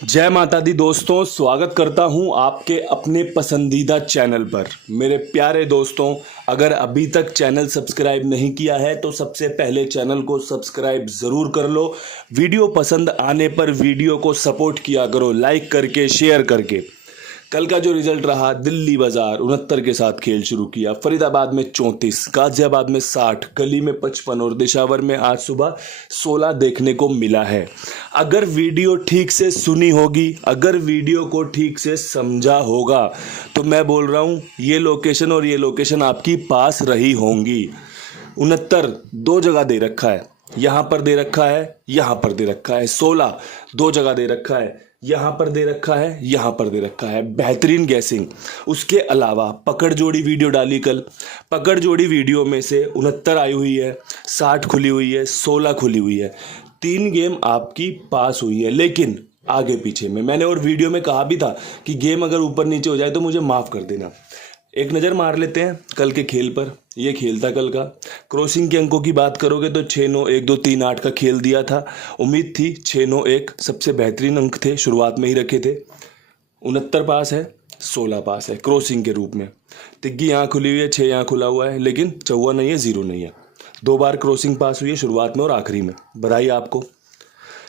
जय माता दी दोस्तों, स्वागत करता हूं आपके अपने पसंदीदा चैनल पर। मेरे प्यारे दोस्तों, अगर अभी तक चैनल सब्सक्राइब नहीं किया है तो सबसे पहले चैनल को सब्सक्राइब ज़रूर कर लो। वीडियो पसंद आने पर वीडियो को सपोर्ट किया करो, लाइक करके, शेयर करके। कल का जो रिजल्ट रहा, दिल्ली बाजार 69 के साथ खेल शुरू किया, फरीदाबाद में 34, गाजियाबाद में 60, कली में 55 और दिशावर में आज सुबह 16 देखने को मिला है। अगर वीडियो ठीक से सुनी होगी, अगर वीडियो को ठीक से समझा होगा तो मैं बोल रहा हूँ ये लोकेशन और ये लोकेशन आपकी पास रही होंगी। 69 दो जगह दे रखा है, यहाँ पर दे रखा है, यहाँ पर दे रखा है। 16 दो जगह दे रखा है, यहाँ पर दे रखा है, यहाँ पर दे रखा है। बेहतरीन गैसिंग। उसके अलावा पकड़ जोड़ी वीडियो डाली कल, पकड़ जोड़ी वीडियो में से 69 आई हुई है, 60 खुली हुई है, 16 खुली हुई है। 3 गेम आपकी पास हुई है, लेकिन आगे पीछे में मैंने और वीडियो में कहा भी था कि गेम अगर ऊपर नीचे हो जाए तो मुझे माफ़ कर देना। एक नज़र मार लेते हैं कल के खेल पर। ये खेल था कल का। क्रॉसिंग के अंकों की बात करोगे तो 6-9, 1-2, 3-8 का खेल दिया था। उम्मीद थी 6-9-1 सबसे बेहतरीन अंक थे, शुरुआत में ही रखे थे। 69 पास है, 16 पास है क्रॉसिंग के रूप में। तिग्गी यहाँ खुली हुई है, 6 यहाँ खुला हुआ है, लेकिन चौवा नहीं है, 0 नहीं है। 2 बार क्रॉसिंग पास हुई है, शुरुआत में और आखिरी में। बधाई आपको।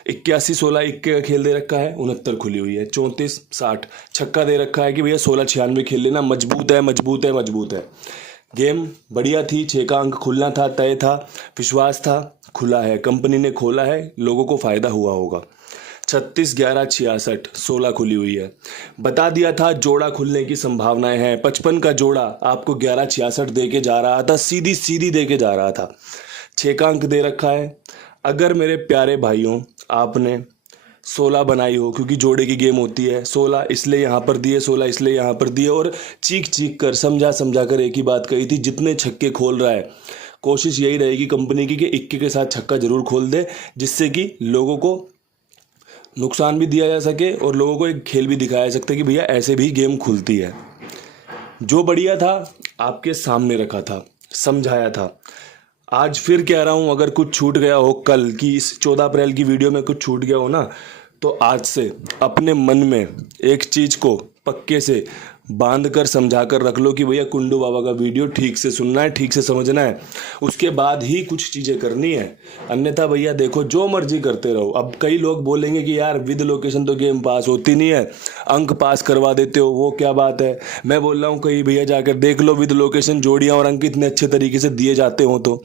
81-16 इक्के का खेल दे रखा है, 69 खुली हुई है। 34-60 छक्का दे रखा है कि भैया 16-96 खेल लेना, मजबूत है, मजबूत है, मजबूत है। गेम बढ़िया थी, 6 का अंक खुलना था, तय था, विश्वास था, खुला है, कंपनी ने खोला है, लोगों को फ़ायदा हुआ होगा। 36-11-66 16 खुली हुई है। बता दिया था जोड़ा खुलने की संभावनाएं हैं। 55 का जोड़ा आपको 11-66 दे के जा रहा था, सीधी सीधी दे के जा रहा था। 6 का अंक दे रखा है। अगर मेरे प्यारे भाइयों आपने 16 बनाई हो, क्योंकि जोड़े की गेम होती है, 16 इसलिए यहाँ पर दिए, 16 इसलिए यहाँ पर दिए, और चीख चीख कर समझा समझा कर एक ही बात कही थी, जितने छक्के खोल रहा है कोशिश यही रहेगी कंपनी की कि इक्के के साथ छक्का जरूर खोल दे, जिससे कि लोगों को नुकसान भी दिया जा सके और लोगों को एक खेल भी दिखाया जा सकता है कि भैया ऐसे भी गेम खुलती है। जो बढ़िया था आपके सामने रखा था, समझाया था। आज फिर कह रहा हूँ, अगर कुछ छूट गया हो कल की इस 14 अप्रैल की वीडियो में, कुछ छूट गया हो ना, तो आज से अपने मन में एक चीज़ को पक्के से बांध कर समझा कर रख लो कि भैया कुंडू बाबा का वीडियो ठीक से सुनना है, ठीक से समझना है, उसके बाद ही कुछ चीज़ें करनी है। अन्यथा भैया देखो जो मर्जी करते रहो। अब कई लोग बोलेंगे कि यार विद लोकेशन तो गेम पास होती नहीं है, अंक पास करवा देते हो, वो क्या बात है। मैं बोल रहा हूँ कहीं भैया जाकर देख लो विद लोकेशन जोड़ियाँ और अंक इतने अच्छे तरीके से दिए जाते हो, तो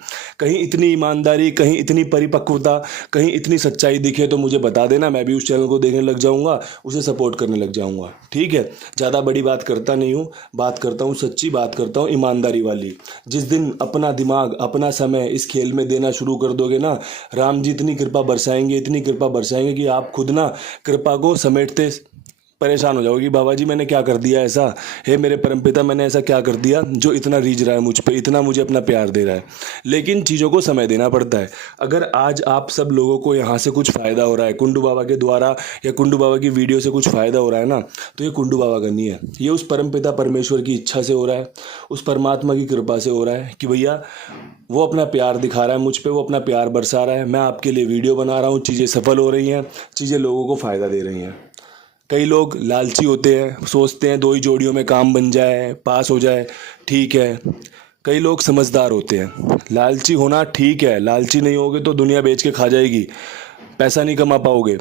कहीं इतनी ईमानदारी, कहीं इतनी परिपक्वता, कहीं इतनी सच्चाई दिखे तो मुझे बता देना, मैं भी उस चैनल को देखने लग जाऊँगा, उसे सपोर्ट करने लग जाऊँगा। ठीक है, ज़्यादा बड़ी बात करता नहीं हूँ, बात करता हूँ सच्ची, बात करता हूँ ईमानदारी वाली। जिस दिन अपना दिमाग, अपना समय इस खेल में देना शुरू कर दोगे ना, राम जी इतनी कृपा बरसाएंगे, इतनी कृपा बरसाएंगे कि आप खुद ना कृपा को समेटते परेशान हो जाओगे कि बाबा जी मैंने क्या कर दिया ऐसा, हे मेरे परमपिता मैंने ऐसा क्या कर दिया जो इतना रीझ रहा है मुझ पे, इतना मुझे अपना प्यार दे रहा है। लेकिन चीज़ों को समय देना पड़ता है। अगर आज आप सब लोगों को यहाँ से कुछ फ़ायदा हो रहा है कुंडू बाबा के द्वारा, या कुंडू बाबा की वीडियो से कुछ फ़ायदा हो रहा है ना, तो ये कुंडू बाबा का नहीं है, ये उस परमपिता परमेश्वर की इच्छा से हो रहा है, उस परमात्मा की कृपा से हो रहा है कि भैया वो अपना प्यार दिखा रहा है मुझ पे, वो अपना प्यार बरसा रहा है। मैं आपके लिए वीडियो बना रहा हूँ, चीज़ें सफल हो रही हैं, चीज़ें लोगों को फ़ायदा दे रही हैं। कई लोग लालची होते हैं, सोचते हैं 2 ही जोड़ियों में काम बन जाए, पास हो जाए, ठीक है। कई लोग समझदार होते हैं। लालची होना ठीक है, लालची नहीं होगे तो दुनिया बेच के खा जाएगी, पैसा नहीं कमा पाओगे।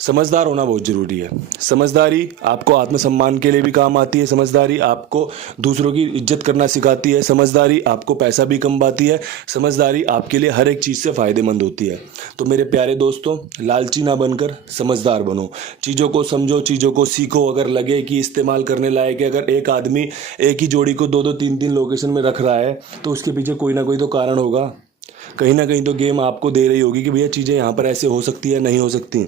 समझदार होना बहुत ज़रूरी है। समझदारी आपको आत्मसम्मान के लिए भी काम आती है, समझदारी आपको दूसरों की इज्जत करना सिखाती है, समझदारी आपको पैसा भी कमवाती है, समझदारी आपके लिए हर एक चीज़ से फ़ायदेमंद होती है। तो मेरे प्यारे दोस्तों, लालची ना बनकर समझदार बनो, चीज़ों को समझो, चीज़ों को सीखो। अगर लगे कि इस्तेमाल करने लायक है, अगर एक आदमी एक ही जोड़ी को 2-2, 3-3 लोकेशन में रख रहा है तो उसके पीछे कोई ना कोई तो कारण होगा। कहीं ना कहीं तो गेम आपको दे रही होगी कि भैया चीज़ें यहाँ पर ऐसे हो सकती है, नहीं हो सकती।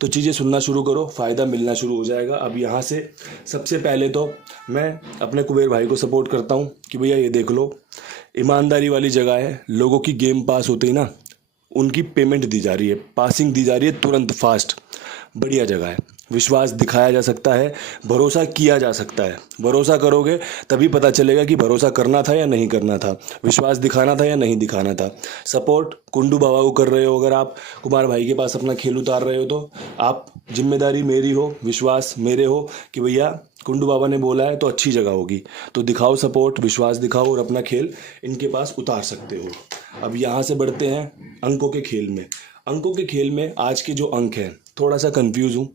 तो चीज़ें सुनना शुरू करो, फ़ायदा मिलना शुरू हो जाएगा। अब यहाँ से सबसे पहले तो मैं अपने कुबेर भाई को सपोर्ट करता हूँ कि भैया ये देख लो, ईमानदारी वाली जगह है। लोगों की गेम पास होते ही ना उनकी पेमेंट दी जा रही है, पासिंग दी जा रही है तुरंत, फास्ट। बढ़िया जगह है, विश्वास दिखाया जा सकता है, भरोसा किया जा सकता है। भरोसा करोगे तभी पता चलेगा कि भरोसा करना था या नहीं करना था, विश्वास दिखाना था या नहीं दिखाना था। सपोर्ट कुंडू बाबा को कर रहे हो, अगर आप कुमार भाई के पास अपना खेल उतार रहे हो तो आप जिम्मेदारी मेरी हो, विश्वास मेरे हो कि भैया कुंडू बाबा ने बोला है तो अच्छी जगह होगी, तो दिखाओ सपोर्ट, विश्वास दिखाओ और अपना खेल इनके पास उतार सकते हो। अब यहाँ से बढ़ते हैं अंकों के खेल में। अंकों के खेल में आज के जो अंक हैं, थोड़ा सा कंफ्यूज हूँ।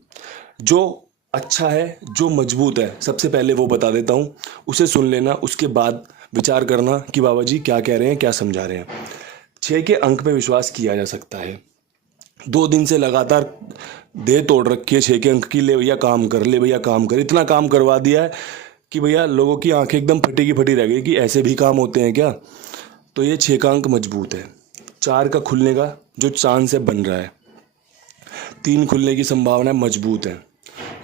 जो अच्छा है, जो मजबूत है, सबसे पहले वो बता देता हूँ, उसे सुन लेना, उसके बाद विचार करना कि बाबा जी क्या कह रहे हैं, क्या समझा रहे हैं। 6 के अंक पे विश्वास किया जा सकता है। 2 दिन से लगातार दे तोड़ रखी है 6 के अंक की, ले भैया काम कर, ले भैया काम कर, इतना काम करवा दिया है कि भैया लोगों की आंखें एकदम फटी की फटी रह गई कि ऐसे भी काम होते हैं क्या। तो ये 6 का अंक मजबूत है। 4 का खुलने का जो चांस है बन रहा है, 3 खुलने की संभावना मजबूत है,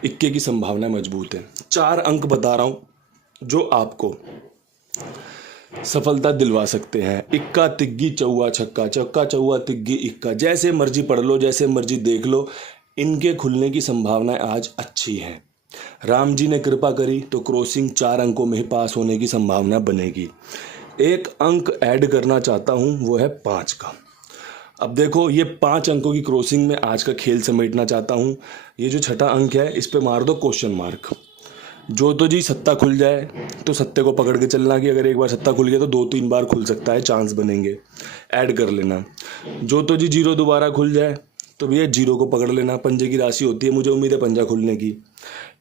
इक्के की संभावना मजबूत है। 4 अंक बता रहा हूं जो आपको सफलता दिलवा सकते हैं। इक्का तिग्गी चौवा छक्का, चक्का चौवा तिग्गी इक्का, जैसे मर्जी पढ़ लो, जैसे मर्जी देख लो, इनके खुलने की संभावनाएं आज अच्छी हैं। राम जी ने कृपा करी तो क्रॉसिंग 4 अंकों में ही पास होने की संभावना बनेगी। एक अंक ऐड करना चाहता हूं, वो है 5 का। अब देखो, ये 5 अंकों की क्रॉसिंग में आज का खेल समेटना चाहता हूं। ये जो छठा अंक है, इस पे मार दो क्वेश्चन मार्क। जो तो जी सत्ता खुल जाए तो सत्ते को पकड़ के चलना कि अगर एक बार सत्ता खुल गया तो 2-3 बार खुल सकता है, चांस बनेंगे, ऐड कर लेना। जो तो जी जीरो दोबारा खुल जाए तो भैया जीरो को पकड़ लेना, पंजे की राशि होती है, मुझे उम्मीद है पंजा खुलने की।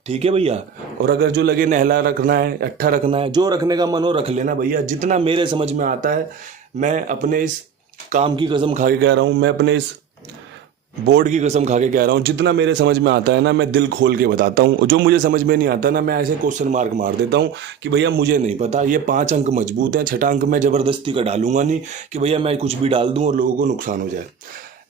ठीक है भैया। और अगर जो लगे नहला रखना है, अट्ठा रखना है, जो रखने का मन हो रख लेना भैया। जितना मेरे समझ में आता है, मैं अपने इस काम की कसम खा के कह रहा हूँ, मैं अपने इस बोर्ड की कसम खा के कह रहा हूँ, जितना मेरे समझ में आता है ना, मैं दिल खोल के बताता हूँ। जो मुझे समझ में नहीं आता ना, मैं ऐसे क्वेश्चन मार्क मार देता हूँ कि भैया मुझे नहीं पता। ये 5 अंक मजबूत हैं, छठा अंक मैं ज़बरदस्ती का डालूंगा नहीं कि भैया मैं कुछ भी डाल दूँ और लोगों को नुकसान हो जाए।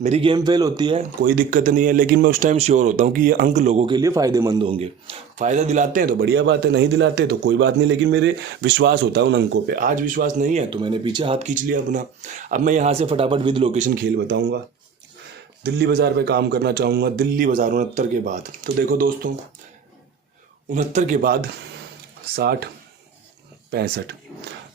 मेरी गेम फेल होती है, कोई दिक्कत नहीं है, लेकिन मैं उस टाइम श्योर होता हूँ कि ये अंक लोगों के लिए फ़ायदेमंद होंगे। फ़ायदा दिलाते हैं तो बढ़िया बात है, नहीं दिलाते तो कोई बात नहीं, लेकिन मेरे विश्वास होता है उन अंकों पे। आज विश्वास नहीं है तो मैंने पीछे हाथ खींच लिया अपना। अब मैं यहाँ से फटाफट विद लोकेशन खेल बताऊँगा। दिल्ली बाज़ार पे काम करना चाहूँगा, दिल्ली बाज़ार 69 के बाद। तो देखो दोस्तों, 69 के बाद 60, 65,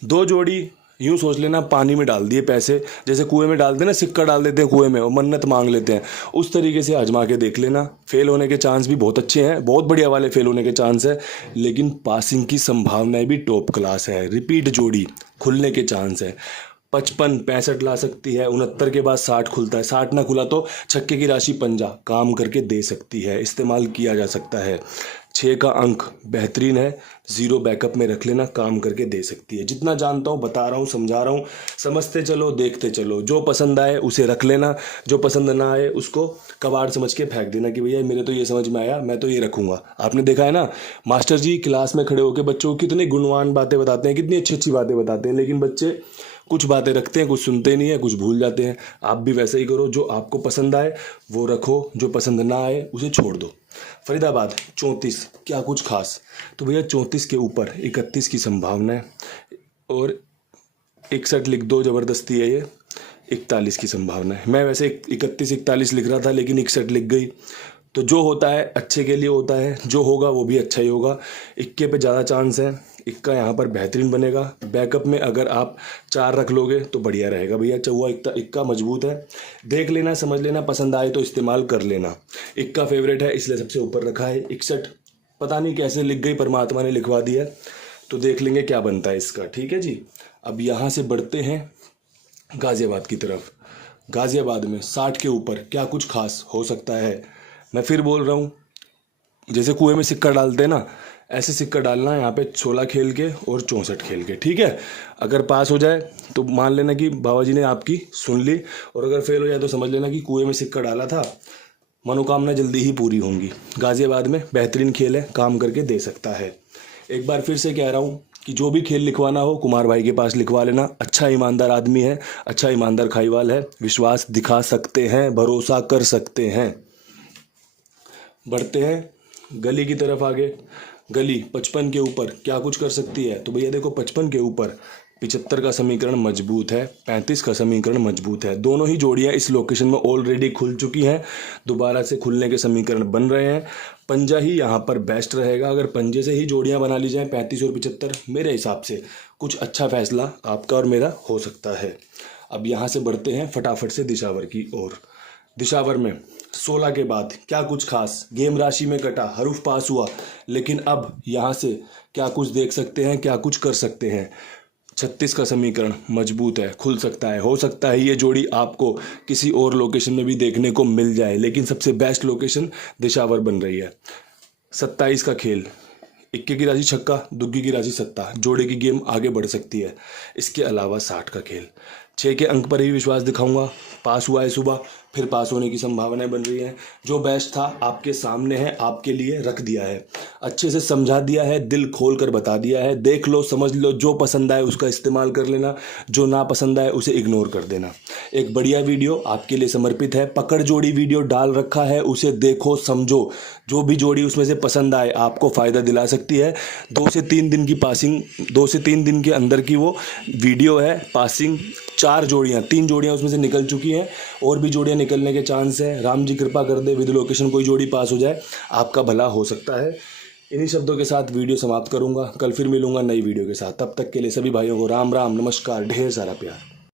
2 जोड़ी यूँ सोच लेना पानी में डाल दिए पैसे, जैसे कुएं में डालते हैं ना, सिक्का डाल देते हैं कुएं में और मन्नत मांग लेते हैं, उस तरीके से आजमा के देख लेना। फेल होने के चांस भी बहुत अच्छे हैं, बहुत बढ़िया वाले फेल होने के चांस है, लेकिन पासिंग की संभावनाएं भी टॉप क्लास है। रिपीट जोड़ी खुलने के चांस है। 55, 65 ला सकती है, 69 के बाद 60 खुलता है, 60 ना खुला तो छक्के की राशि पंजा काम करके दे सकती है, इस्तेमाल किया जा सकता है। 6 का अंक बेहतरीन है, 0 बैकअप में रख लेना, काम करके दे सकती है। जितना जानता हूँ बता रहा हूँ, समझा रहा हूँ, समझते चलो, देखते चलो। जो पसंद आए उसे रख लेना, जो पसंद ना आए उसको कबाड़ समझ के फेंक देना कि भैया मेरे तो ये समझ में आया, मैं तो ये रखूँगा। आपने देखा है ना, मास्टर जी क्लास में खड़े होकर बच्चों को कितनी गुणवान बातें बताते हैं, कितनी अच्छी अच्छी बातें बताते हैं, लेकिन बच्चे कुछ बातें रखते हैं, कुछ सुनते नहीं है, कुछ भूल जाते हैं। आप भी वैसे ही करो, जो आपको पसंद आए वो रखो, जो पसंद ना आए उसे छोड़ दो। फरीदाबाद 34, क्या कुछ खास। तो भैया 34 के ऊपर 31 की संभावना है और 61 लिख दो, ज़बरदस्ती है ये। 41 की संभावना है। मैं वैसे 31 41 लिख रहा था, लेकिन 61 लिख गई। तो जो होता है अच्छे के लिए होता है, जो होगा वो भी अच्छा ही होगा। इक्के पे ज़्यादा चांस है, इक्का यहाँ पर बेहतरीन बनेगा। बैकअप में अगर आप 4 रख लोगे तो बढ़िया रहेगा भैया। चौवा इक्का मजबूत है, देख लेना, समझ लेना, पसंद आए तो इस्तेमाल कर लेना। इक्का फेवरेट है इसलिए सबसे ऊपर रखा है। 61 पता नहीं कैसे लिख गई, परमात्मा ने लिखवा दिया, तो देख लेंगे क्या बनता है इसका। ठीक है जी। अब यहाँ से बढ़ते हैं गाज़ियाबाद की तरफ। गाज़ियाबाद में 60 के ऊपर क्या कुछ खास हो सकता है। मैं फिर बोल रहा हूँ, जैसे कुएं में सिक्का डालते हैं ना, ऐसे सिक्का डालना है यहाँ पे, 16 खेल के और 64 खेल के। ठीक है। अगर पास हो जाए तो मान लेना कि बाबा जी ने आपकी सुन ली, और अगर फेल हो जाए तो समझ लेना कि कुएं में सिक्का डाला था, मनोकामना जल्दी ही पूरी होंगी। गाज़ियाबाद में बेहतरीन खेल है, काम करके दे सकता है। एक बार फिर से कह रहा हूँ कि जो भी खेल लिखवाना हो कुमार भाई के पास लिखवा लेना। अच्छा ईमानदार आदमी है, अच्छा ईमानदार खाईवाल है, विश्वास दिखा सकते हैं, भरोसा कर सकते हैं। बढ़ते हैं गली की तरफ आगे। गली 55 के ऊपर क्या कुछ कर सकती है। तो भैया देखो, 55 के ऊपर 75 का समीकरण मजबूत है, 35 का समीकरण मजबूत है। दोनों ही जोड़ियां इस लोकेशन में ऑलरेडी खुल चुकी हैं, दोबारा से खुलने के समीकरण बन रहे हैं। पंजा ही यहाँ पर बेस्ट रहेगा। अगर पंजे से ही जोड़ियां बना ली जाएं 35 और 75, मेरे हिसाब से कुछ अच्छा फैसला आपका और मेरा हो सकता है। अब यहाँ से बढ़ते हैं फटाफट से दिशावर की ओर। दिशावर में 16 के बाद क्या कुछ खास, गेम राशि में कटा, हरूफ पास हुआ, लेकिन अब यहाँ से क्या कुछ देख सकते हैं, क्या कुछ कर सकते हैं। 36 का समीकरण मजबूत है, खुल सकता है, हो सकता है ये जोड़ी आपको किसी और लोकेशन में भी देखने को मिल जाए, लेकिन सबसे बेस्ट लोकेशन दिशावर बन रही है। 27 का खेल, इक्के की राशि छक्का, दुग्गी की राशि सत्ता, जोड़े की गेम आगे बढ़ सकती है। इसके अलावा 60 का खेल, 6 के अंक पर ही विश्वास दिखाऊंगा। पास हुआ है सुबह, फिर पास होने की संभावनाएं बन रही हैं। जो बेस्ट था आपके सामने है, आपके लिए रख दिया है, अच्छे से समझा दिया है, दिल खोल कर बता दिया है। देख लो, समझ लो, जो पसंद आए उसका इस्तेमाल कर लेना, जो ना पसंद आए उसे इग्नोर कर देना। एक बढ़िया वीडियो आपके लिए समर्पित है, पकड़ जोड़ी वीडियो डाल रखा है, उसे देखो, समझो, जो भी जोड़ी उसमें से पसंद आए आपको फ़ायदा दिला सकती है। 2 से 3 दिन की पासिंग, 2 से 3 दिन के अंदर की वो वीडियो है। पासिंग 4 जोड़ियाँ, 3 जोड़ियाँ उसमें से निकल चुकी हैं, और भी जोड़ियाँ निकलने के चांस है। राम जी कृपा कर दे, विद लोकेशन कोई जोड़ी पास हो जाए, आपका भला हो सकता है। इन्हीं शब्दों के साथ वीडियो समाप्त करूंगा। कल फिर मिलूंगा नई वीडियो के साथ। तब तक के लिए सभी भाइयों को राम राम, नमस्कार, ढेर सारा प्यार।